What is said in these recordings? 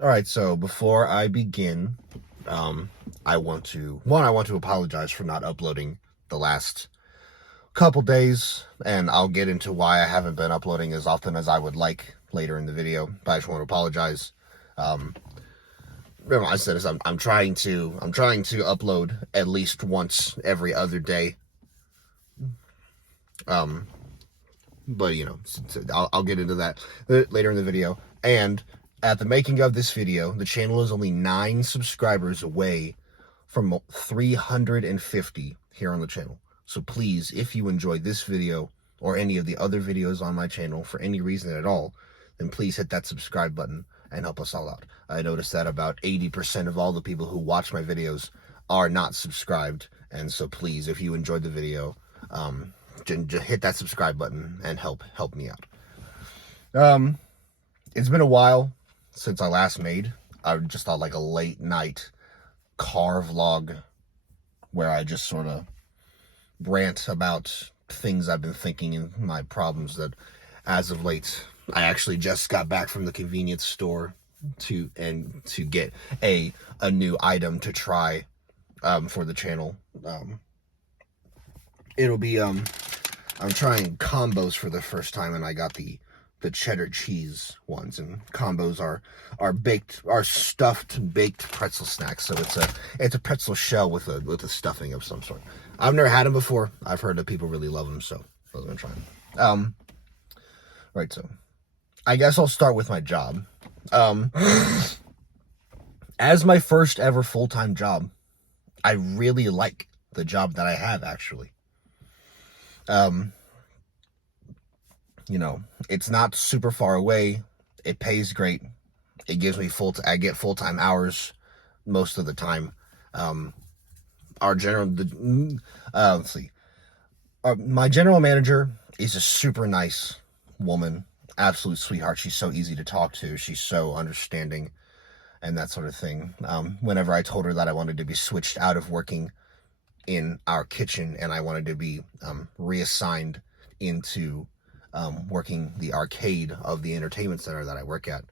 All right, so before I begin, I want to apologize for not uploading the last couple days, and I'll get into why I haven't been uploading as often as I would like later in the video. But I just want to apologize. Um, I said this. I'm trying to upload at least once every other day. Um, but I'll get into that later in the video. And at the making of this video, the channel is only 9 subscribers away from 350 here on the channel. So please, if you enjoyed this video or any of the other videos on my channel for any reason at all, then please hit that subscribe button and help us all out. I noticed that about 80% of all the people who watch my videos are not subscribed, and so please, if you enjoyed the video, just hit that subscribe button and help me out. It's been a while since I last made. I just thought like a late night car vlog where I just sort of rant about things I've been thinking and my problems that as of late. I actually just got back from the convenience store to get a new item to try for the channel. It'll be I'm trying combos for the first time, and I got the cheddar cheese ones, and combos are stuffed baked pretzel snacks. So it's a pretzel shell with a stuffing of some sort. I've never had them before. I've heard that people really love them, so I was gonna try them. Right, so I guess I'll start with my job. As my first ever full-time job, I really like the job that I have, actually. It's not super far away. It pays great. It gives me I get full-time hours most of the time. Let's see. My general manager is a super nice woman, absolute sweetheart. She's so easy to talk to. She's so understanding and that sort of thing. Whenever I told her that I wanted to be switched out of working in our kitchen and I wanted to be reassigned into working the arcade of the entertainment center that I work at,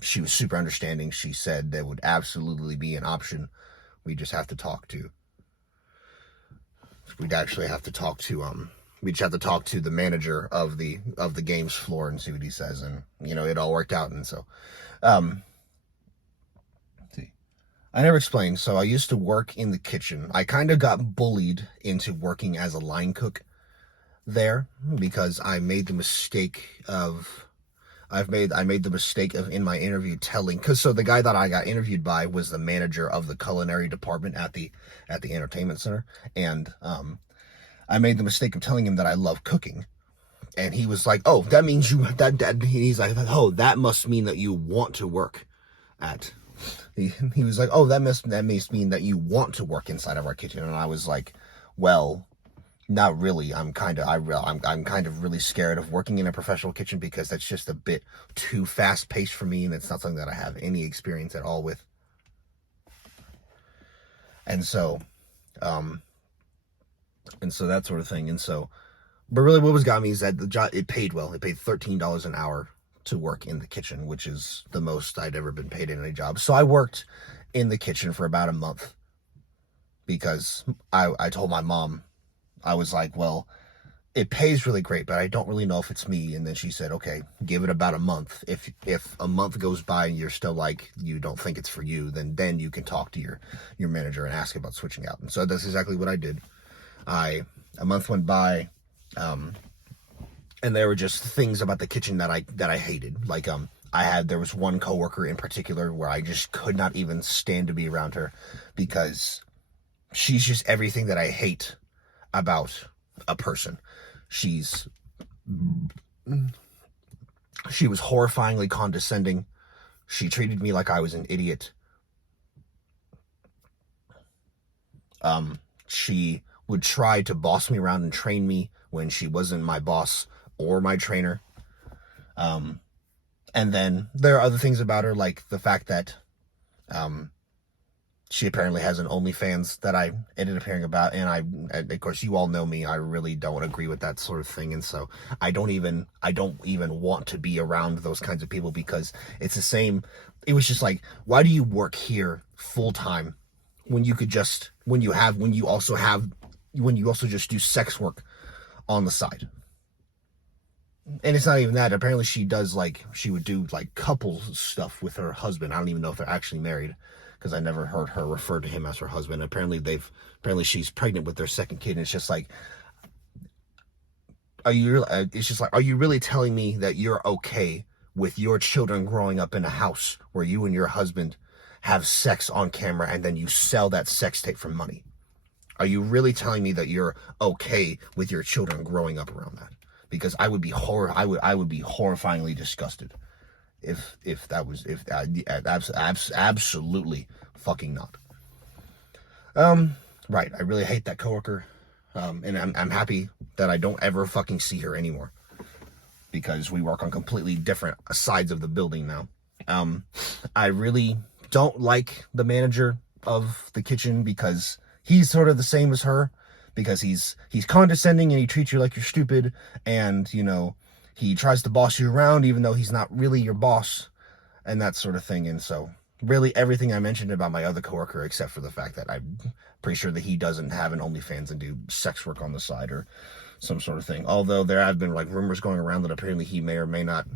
she was super understanding. She said that would absolutely be an option. We'd just have to talk to we'd actually have to talk to we just have to talk to the manager of the games floor and see what he says, and it all worked out. And so see, I never explained. So I used to work in the kitchen. I kind of got bullied into working as a line cook there because I made the mistake of I made the mistake of in my interview because the guy that I got interviewed by was the manager of the culinary department at the entertainment center, and I made the mistake of telling him that I love cooking, and he was like, "Oh, that means he's like, "Oh, that must mean that you want to work at." He was like, "Oh, that must mean that you want to work inside of our kitchen," and I was like, "Well, not really. I'm kind of really scared of working in a professional kitchen because that's just a bit too fast paced for me, and it's not something that I have any experience at all with." And so that sort of thing. But really what was got me is that the job, it paid well. It paid $13 an hour to work in the kitchen, which is the most I'd ever been paid in any job. So I worked in the kitchen for about a month because I told my mom, I was like, "Well, it pays really great, but I don't really know if it's me." And then she said, "Okay, give it about a month. If a month goes by and you're still like, you don't think it's for you, then you can talk to your manager and ask about switching out." And so that's exactly what I did. A month went by, and there were just things about the kitchen that I hated. Like, there was one coworker in particular where I just could not even stand to be around her because she's just everything that I hate about a person. She was horrifyingly condescending. She treated me like I was an idiot. She would try to boss me around and train me when she wasn't my boss or my trainer. And then there are other things about her, like the fact that She apparently has an OnlyFans that I ended up hearing about, and of course, you all know me. I really don't agree with that sort of thing, and so I don't even want to be around those kinds of people, because it's the same. It was just like, why do you work here full time when you could just when you also just do sex work on the side? And it's not even that. Apparently, she would do like couples stuff with her husband. I don't even know if they're actually married, because I never heard her refer to him as her husband. Apparently she's pregnant with their second kid, and it's just like, are you really telling me that you're okay with your children growing up in a house where you and your husband have sex on camera and then you sell that sex tape for money? Are you really telling me that you're okay with your children growing up around that? Because I would be horrifyingly disgusted if that was absolutely fucking not. Right. I really hate that coworker, and I'm happy that I don't ever fucking see her anymore, because we work on completely different sides of the building now. I really don't like the manager of the kitchen, because he's sort of the same as her, because he's condescending and he treats you like you're stupid, and he tries to boss you around even though he's not really your boss, and that sort of thing. And so really everything I mentioned about my other coworker, except for the fact that I'm pretty sure that he doesn't have an OnlyFans and do sex work on the side or some sort of thing. Although there have been like rumors going around that apparently he may or may not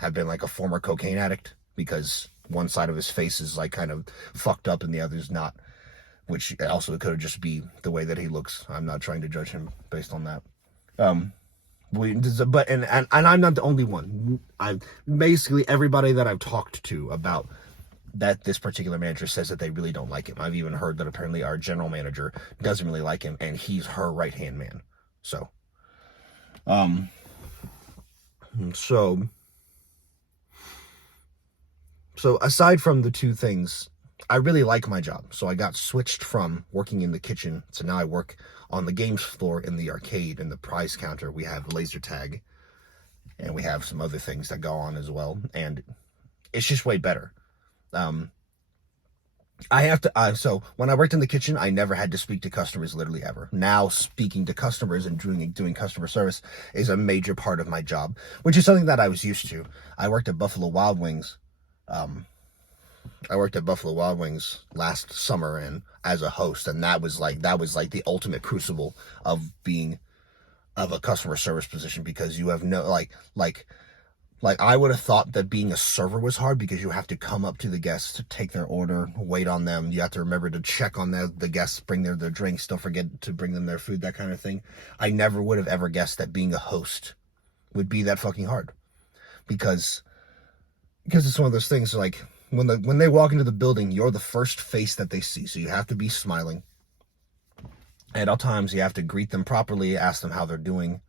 have been like a former cocaine addict, because one side of his face is like kind of fucked up and the other's not, which also could just be the way that he looks. I'm not trying to judge him based on that. And I'm not the only one. I'm basically everybody that I've talked to about that this particular manager says that they really don't like him. I've even heard that apparently our general manager doesn't really like him, and he's her right-hand man. So aside from the two things, I really like my job. So I got switched from working in the kitchen, so now I work on the games floor in the arcade, in the prize counter. We have laser tag, and we have some other things that go on as well, and it's just way better. So when I worked in the kitchen, I never had to speak to customers, literally ever. Now speaking to customers and doing customer service is a major part of my job, which is something that I was used to. I worked at Buffalo Wild Wings. I worked at Buffalo Wild Wings last summer, and as a host, and that was like the ultimate crucible of a customer service position, because you have no like I would have thought that being a server was hard, because you have to come up to the guests to take their order, wait on them. You have to remember to check on the guests, bring their drinks, don't forget to bring them their food, that kind of thing. I never would have ever guessed that being a host would be that fucking hard, because it's one of those things like when they walk into the building, you're the first face that they see, so you have to be smiling. At all times, you have to greet them properly, ask them how they're doing.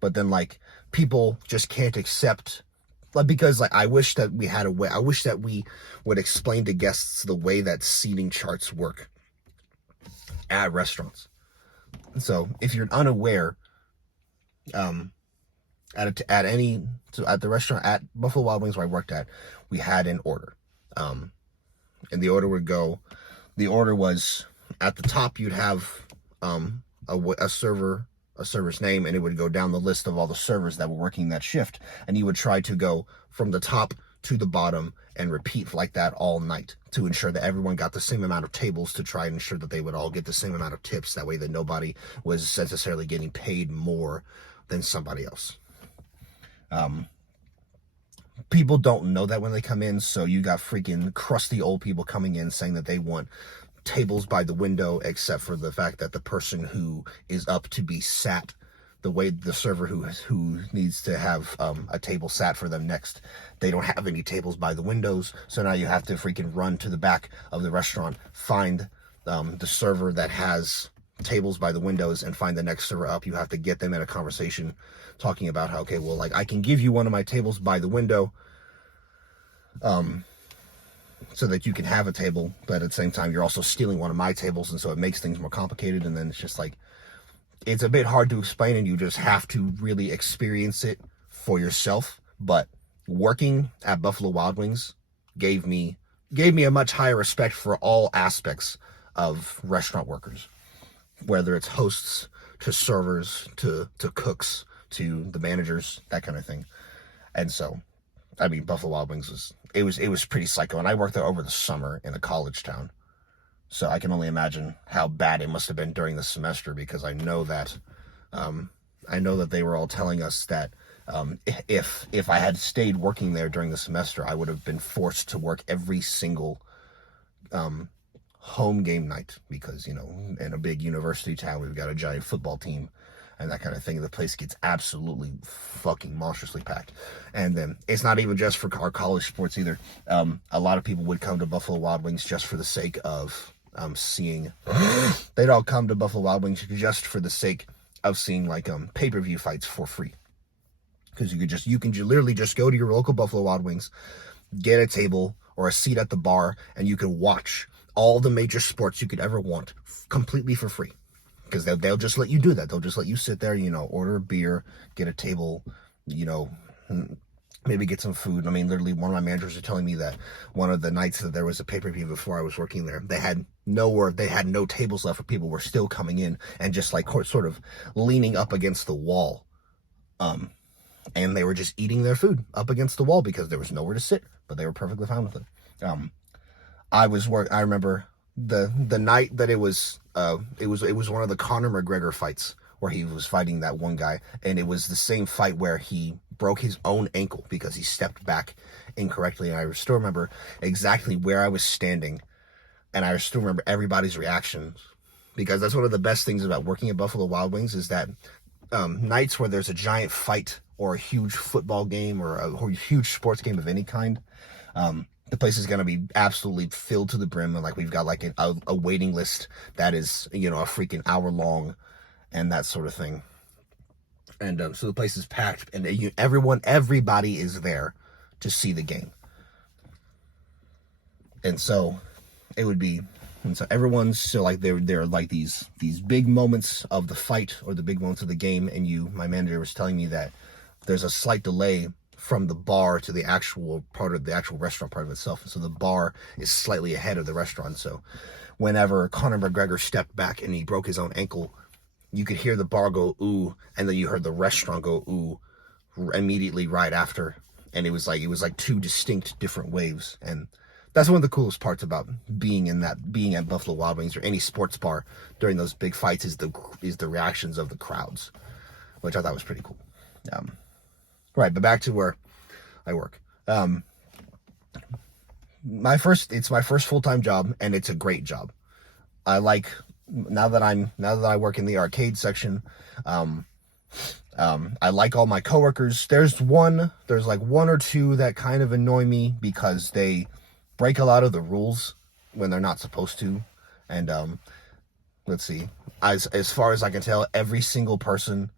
But then like people just can't accept, like, because like I wish that we had a way. I wish that we would explain to guests the way that seating charts work at restaurants. So if you're unaware, at the restaurant at Buffalo Wild Wings where I worked at, we had an order, and the order was at the top. You'd have a server's name, and it would go down the list of all the servers that were working that shift, and you would try to go from the top to the bottom and repeat like that all night to ensure that everyone got the same amount of tables, to try and ensure that they would all get the same amount of tips, that way that nobody was necessarily getting paid more than somebody else. People don't know that when they come in, so you got freaking crusty old people coming in saying that they want tables by the window, except for the fact that the person who is up to be sat, the server who needs to have a table sat for them next, they don't have any tables by the windows, so now you have to freaking run to the back of the restaurant, find the server that has tables by the windows, and find the next server up. You have to get them in a conversation talking about how, okay, well, like, I can give you one of my tables by the window, so that you can have a table, but at the same time you're also stealing one of my tables, and so it makes things more complicated. And then it's just like, it's a bit hard to explain, and you just have to really experience it for yourself. But working at Buffalo Wild Wings gave me gave me a much higher respect for all aspects of restaurant workers, whether it's hosts to servers to cooks to the managers, that kind of thing. And so, I mean, Buffalo Wild Wings was pretty psycho. And I worked there over the summer in a college town, so I can only imagine how bad it must have been during the semester, because I know that they were all telling us that if I had stayed working there during the semester, I would have been forced to work every single home game night, because, you know, in a big university town, we've got a giant football team and that kind of thing. The place gets absolutely fucking monstrously packed. And then it's not even just for our college sports either. A lot of people would come to Buffalo Wild Wings just for the sake of seeing. They'd all come to Buffalo Wild Wings just for the sake of seeing like pay-per-view fights for free, because you can literally just go to your local Buffalo Wild Wings, get a table or a seat at the bar, and you can watch all the major sports you could ever want completely for free, because they'll just let you do that. They'll just let you sit there, you know, order a beer, get a table, you know, maybe get some food. I mean, literally, one of my managers was telling me that one of the nights that there was a pay-per-view before I was working there, they had no tables left, but people were still coming in and just like sort of leaning up against the wall, and they were just eating their food up against the wall because there was nowhere to sit, but they were perfectly fine with it. I remember the night that it was one of the Conor McGregor fights where he was fighting that one guy, and it was the same fight where he broke his own ankle because he stepped back incorrectly. And I still remember exactly where I was standing, and I still remember everybody's reactions, because that's one of the best things about working at Buffalo Wild Wings, is that nights where there's a giant fight or a huge football game or a huge sports game of any kind, the place is going to be absolutely filled to the brim. And like, we've got like a waiting list that is, you know, a freaking hour long and that sort of thing. And so the place is packed, and everybody is there to see the game. And so everyone's still like, there are like these big moments of the fight or the big moments of the game. And my manager was telling me that there's a slight delay from the bar to the actual restaurant part of itself. So the bar is slightly ahead of the restaurant. So whenever Conor McGregor stepped back and he broke his own ankle, you could hear the bar go ooh, and then you heard the restaurant go ooh immediately right after. And it was like two distinct different waves. And that's one of the coolest parts about being at Buffalo Wild Wings or any sports bar during those big fights, is the reactions of the crowds, which I thought was pretty cool. Right, but back to where I work. It's my first full-time job, and it's a great job. Now that I work in the arcade section, I like all my coworkers. There's like one or two that kind of annoy me because they break a lot of the rules when they're not supposed to. And let's see, as far as I can tell, every single person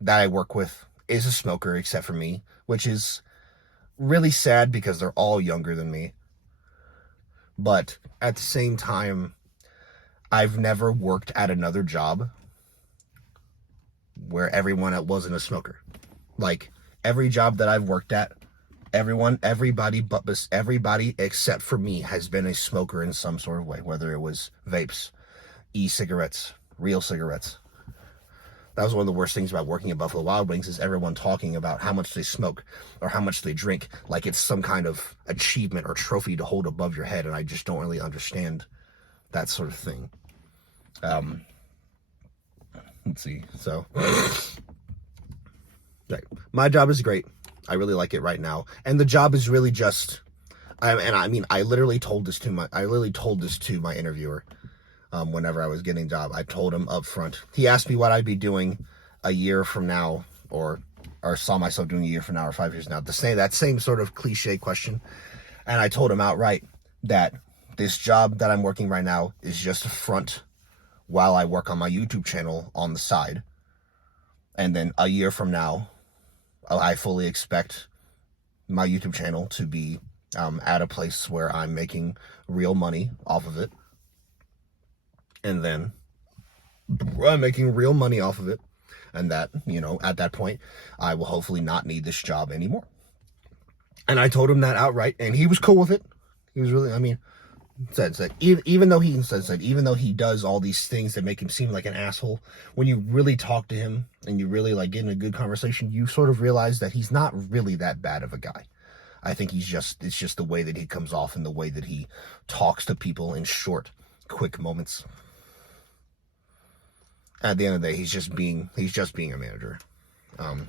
that I work with is a smoker except for me, which is really sad because they're all younger than me. But at the same time, I've never worked at another job where everyone wasn't a smoker. Like, every job that I've worked at, everybody except for me has been a smoker in some sort of way, whether it was vapes, e-cigarettes, real cigarettes. That was one of the worst things about working at Buffalo Wild Wings, is everyone talking about how much they smoke or how much they drink, like it's some kind of achievement or trophy to hold above your head. And I just don't really understand that sort of thing. Let's see. So, right. My job is great. I really like it right now. And the job is really just, I literally told this to my interviewer. Whenever I was getting a job, I told him up front. He asked me what I'd be doing a year from now, or saw myself doing a year from now or 5 years now. That same sort of cliche question. And I told him outright that this job that I'm working right now is just a front while I work on my YouTube channel on the side. And then a year from now, I fully expect my YouTube channel to be at a place where I'm making real money off of it. And then I'm making real money off of it. And that, you know, at that point, I will hopefully not need this job anymore. And I told him that outright, and he was cool with it. He was really, I mean, says that even though he says that even though he does all these things that make him seem like an asshole, when you really talk to him and you really like get in a good conversation, you sort of realize that he's not really that bad of a guy. I think it's just the way that he comes off and the way that he talks to people in short, quick moments. At the end of the day, he's just being a manager. Um,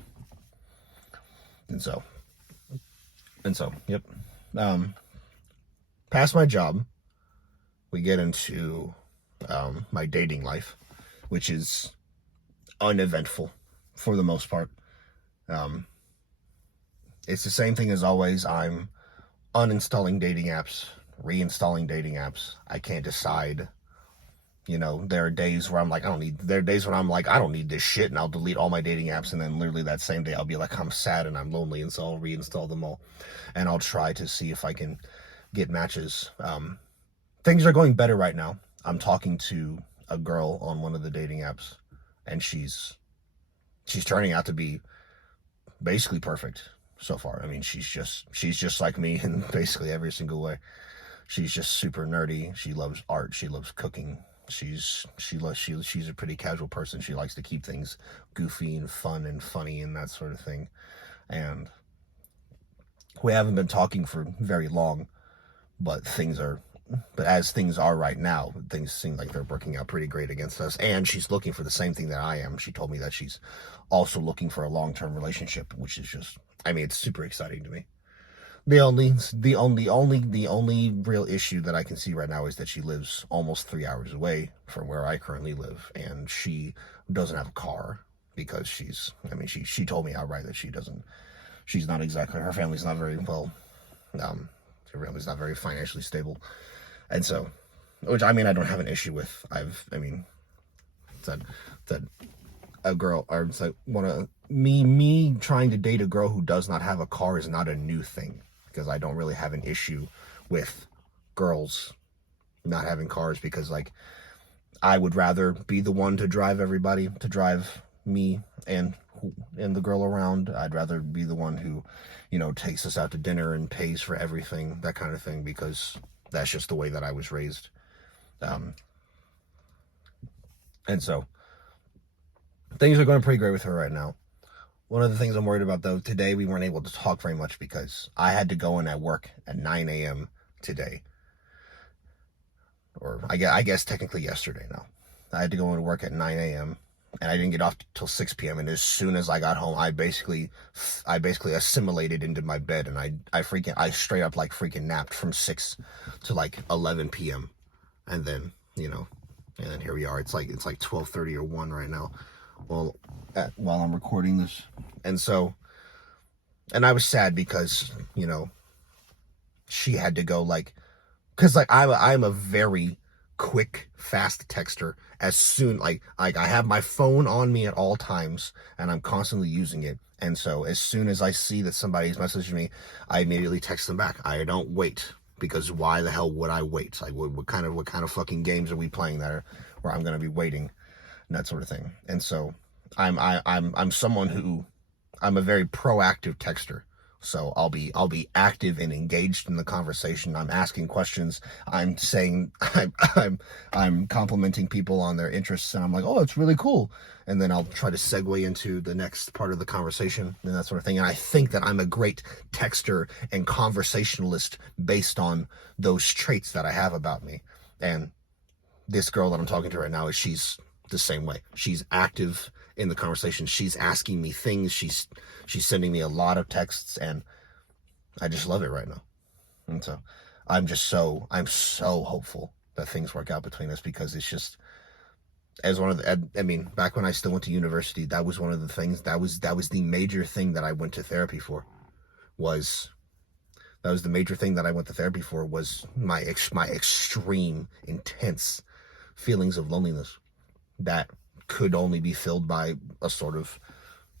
and so, yep. Past my job, we get into my dating life, which is uneventful for the most part. It's the same thing as always. I'm uninstalling dating apps, reinstalling dating apps. I can't decide. There are days where I'm like, there are days when I'm like, I don't need this shit, and I'll delete all my dating apps, and then literally that same day I'll be like, I'm sad and I'm lonely, and so I'll reinstall them all, and I'll try to see if I can get matches. Things are going better right now. I'm talking to a girl on one of the dating apps, and she's turning out to be basically perfect so far. I mean, she's just like me in basically every single way. She's just super nerdy. She loves art. She loves cooking. She's a pretty casual person. She likes to keep things goofy and fun and funny and that sort of thing. And we haven't been talking for very long, but as things are right now, things seem like they're working out pretty great against us. And she's looking for the same thing that I am. She told me that she's also looking for a long-term relationship, which is just, I mean, it's super exciting to me. The only real issue that I can see right now is that she lives almost 3 hours away from where I currently live, and she doesn't have a car because she told me outright that she's not exactly, her family's not very well, her family's not very financially stable. And so, which I mean, I don't have an issue with. Said a girl, or it's like me trying to date a girl who does not have a car is not a new thing, because I don't really have an issue with girls not having cars, because like I would rather be the one to drive me and the girl around. I'd rather be the one who, takes us out to dinner and pays for everything, that kind of thing, because that's just the way that I was raised. And so things are going pretty great with her right now. One of the things I'm worried about, though, today we weren't able to talk very much because I had to go in at work at 9 a.m. today. Or I guess technically yesterday now. I had to go into work at 9 a.m. and I didn't get off till 6 p.m. And as soon as I got home, I basically assimilated into my bed, and I straight up like freaking napped from 6 to like 11 p.m. And then, and then here we are. It's like 12:30 or 1 right now. While I'm recording this. And I was sad because, she had to go, because I'm a very quick, fast texter. As soon, like I have my phone on me at all times, and I'm constantly using it. And so as soon as I see that somebody's messaging me, I immediately text them back. I don't wait, because why the hell would I wait? Like, what kind of fucking games are we playing where I'm going to be waiting, and that sort of thing. And so I'm someone who, I'm a very proactive texter. So I'll be active and engaged in the conversation. I'm asking questions. I'm saying, I'm complimenting people on their interests, and I'm like, oh, it's really cool. And then I'll try to segue into the next part of the conversation and that sort of thing. And I think that I'm a great texter and conversationalist based on those traits that I have about me. And this girl that I'm talking to right now, she's the same way. She's active in the conversation. She's asking me things. She's sending me a lot of texts, and I just love it right now. And so I'm so hopeful that things work out between us, because it's just, back when I still went to university, that was one of the things, that was the major thing that I went to therapy for, was my extreme, intense feelings of loneliness that could only be filled by a sort of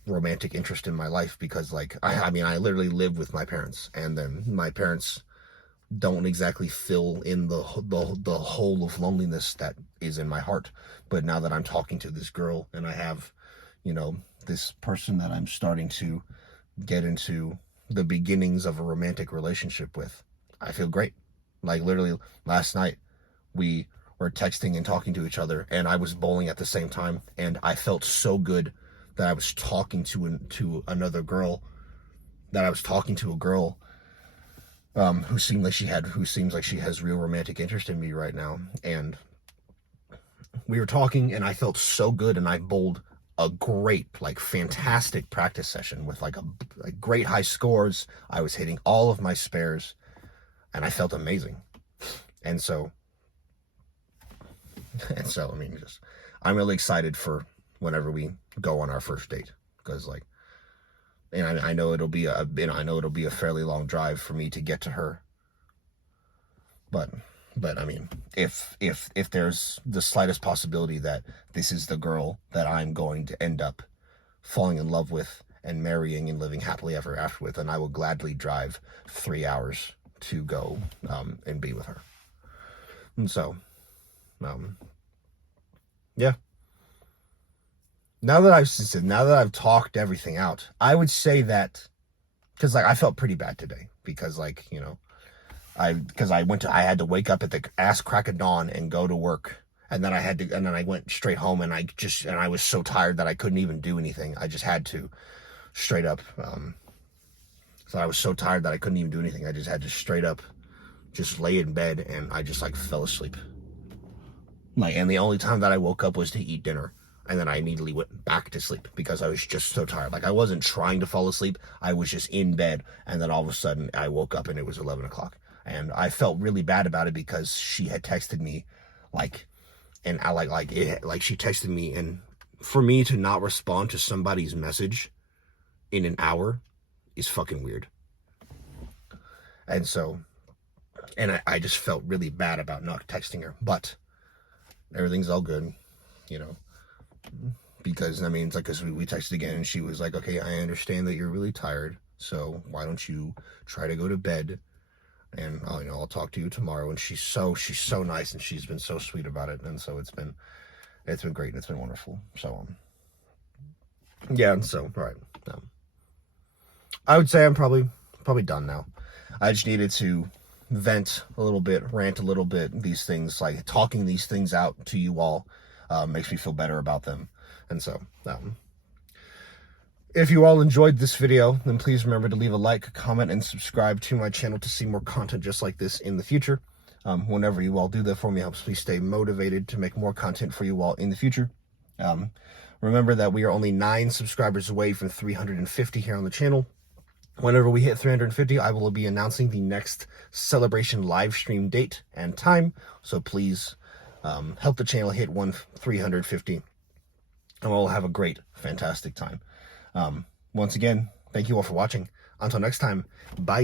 romantic interest in my life, because I literally live with my parents, and then my parents don't exactly fill in the hole of loneliness that is in my heart. But now that I'm talking to this girl, and I have, this person that I'm starting to get into the beginnings of a romantic relationship with, I feel great. Like literally last night, we were texting and talking to each other, and I was bowling at the same time, and I felt so good that I was talking to another girl, that I was talking to a girl who seems like she has real romantic interest in me right now. And we were talking, and I felt so good, and I bowled a great, like fantastic practice session with like great high scores. I was hitting all of my spares, and I felt amazing. And so I mean, just I'm really excited for whenever we go on our first date, because like, and I know it'll be a fairly long drive for me to get to her, but I mean, if there's the slightest possibility that this is the girl that I'm going to end up falling in love with and marrying and living happily ever after with, then I will gladly drive 3 hours to go and be with her. And so, yeah. Now that I've talked everything out, I would say that, because like I felt pretty bad today, because like, you know, I had to wake up at the ass crack of dawn and go to work, and then I went straight home, and I was so tired that I couldn't even do anything. I just had to straight up. So I was so tired that I couldn't even do anything. I just had to straight up just lay in bed, and I just like fell asleep. Like, and the only time that I woke up was to eat dinner. And then I immediately went back to sleep because I was just so tired. Like, I wasn't trying to fall asleep. I was just in bed. And then all of a sudden I woke up and it was 11 o'clock. And I felt really bad about it because she had texted me like, and I like she texted me, and for me to not respond to somebody's message in an hour is fucking weird. And so, and I just felt really bad about not texting her, but everything's all good, you know. Because I mean, it's like, because we texted again, and she was like, okay, I understand that you're really tired, so why don't you try to go to bed, and I'll talk to you tomorrow. And she's so nice, and she's been so sweet about it, and so it's been great, and it's been wonderful. So yeah. And so all right, I would say I'm probably done now. I just needed to vent a little bit, rant a little bit. These things, like talking these things out to you all, makes me feel better about them. And so, if you all enjoyed this video, then please remember to leave a like, comment, and subscribe to my channel to see more content just like this in the future. Whenever you all do that for me, it helps me stay motivated to make more content for you all in the future. Remember that we are only 9 subscribers away from 350 here on the channel. Whenever we hit 350, I will be announcing the next celebration live stream date and time. So please help the channel hit 350, and we'll have a great, fantastic time. Once again, thank you all for watching. Until next time, bye.